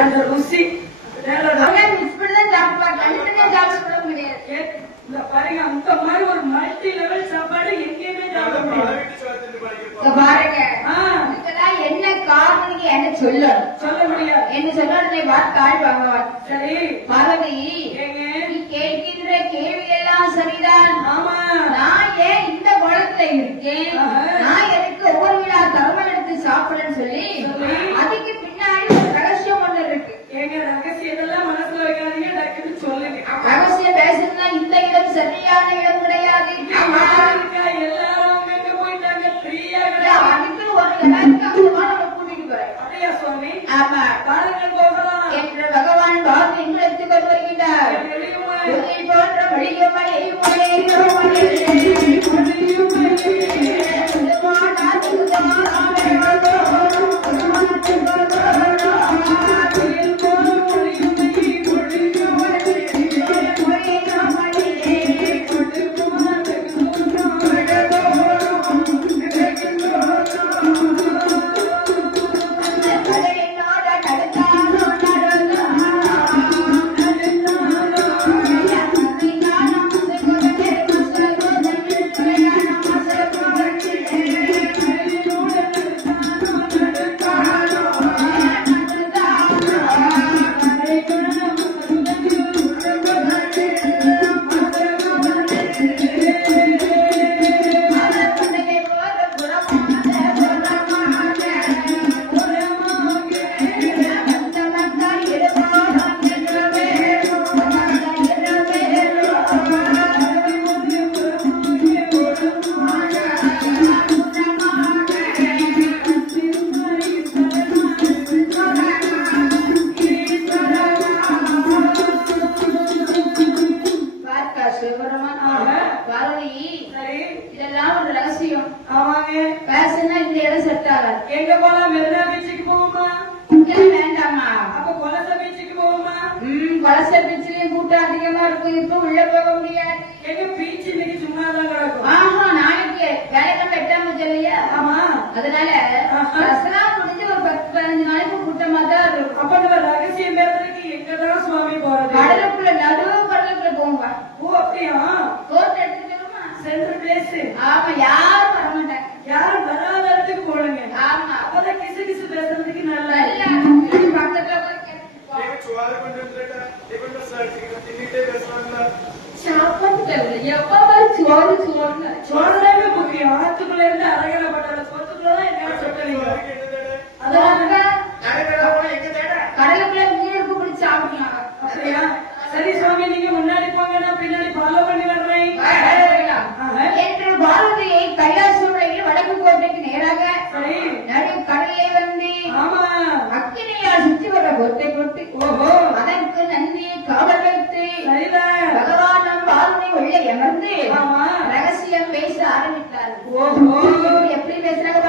அந்த ருசி பாருங்க மாதிரி ஒரு மல்டி லெவல் சாப்பாடு எங்கேயுமே சாப்பிட பாருங்க. என்ன காரணம் எனக்கு சொல்லணும்? சொல்ல முடியாது. என்ன சொன்னே பார்த்தாள் பகவான் சரி. ஏங்க? நீ கேட்கின்ற கேள்வி எல்லாம் சரிதான். ஆமா. நான் ஏன் இந்த குளத்துல இருக்கேன்? ரகசியத்தெல்லாம் மனசுல வைக்காதீங்க டக்குன்னு சொல்லுங்க. இந்த இடம் சரியான இடம் கிடையாது. ஆமா. இருக்கா, எல்லாரும் அங்கங்க போயிட்டாங்க ஃப்ரீயா இல்ல, கிடையாது. அதுக்கு ஒரு சிவபெருமான் பார்வதி இதெல்லாம் ஒரு ரகசியம். ஆமாங்க. பேசுனா இந்த இடம் செட் ஆகாது. எங்க போலாம்? மெரினா பீச்சுக்கு போவோமா? இங்கெல்லாம் வேண்டாமா அப்ப கொலச பீச்சுக்கு போவோமா? ம் பழச பீச்சிலையும் கூட்டம் அதிகமா இருக்கும். இப்ப உள்ள போக முடியாது. எங்க பீச் இன்னைக்கு சும்மா தான் கிடக்கும். ஆஹா நாளைக்கு. வேலைக்கிழமை எட்டாம் தேதி இல்லையா ஆமா. அதனால ஆஹா. தசரா முடிஞ்சு ஒரு பத்து பதினஞ்சு நாளைக்கு கூட்டமா தான் இருக்கும் அப்ப நம்ம ரகசியம் பேசுறதுக்கு எங்கதான் சுவாமி போறது கடலுக்குள்ள நடுவு கடலுக்குள்ள போங்க ஓ அப்படியா போட் சென்ட்ரல் பிளேஸ் ஆமா யாரும் வர மாட்டாங்க. யாரும் வராத இடத்துக்கு போடுங்க. ஆமா அப்பதான் கிசு கிசு பேசுறதுக்கு நல்லா நல்லா பக்கத்துல சோறு சோறு சோழதாங்க முக்கியம். ஆத்துக்குள்ள இருந்து அரகலை பட்டால சொத்துக்குள்ளதான் என்ன சொல்றீங்க கோட்டைக்கு நேராக நடு கடலே வந்து ஆமா. அக்கினியால் சுற்றி வர பொத்தை கொட்டு ஓஹோ. அதற்கு நன்றி காவல் வைத்து பகவான் நம் பார்வதி உள்ளே அமர்ந்து ஆமா. ரகசியம் பேச ஆரம்பித்தார். எப்படி பேசுறாங்க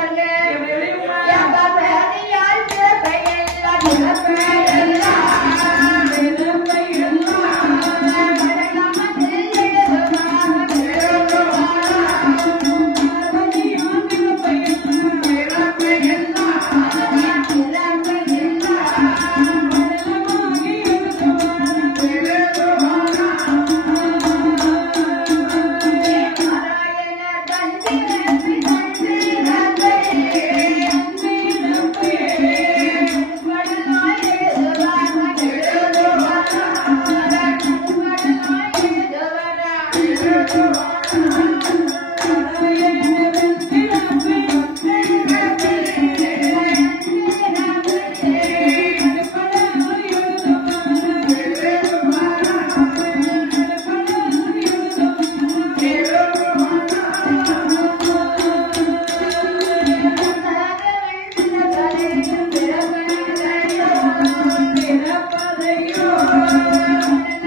On te.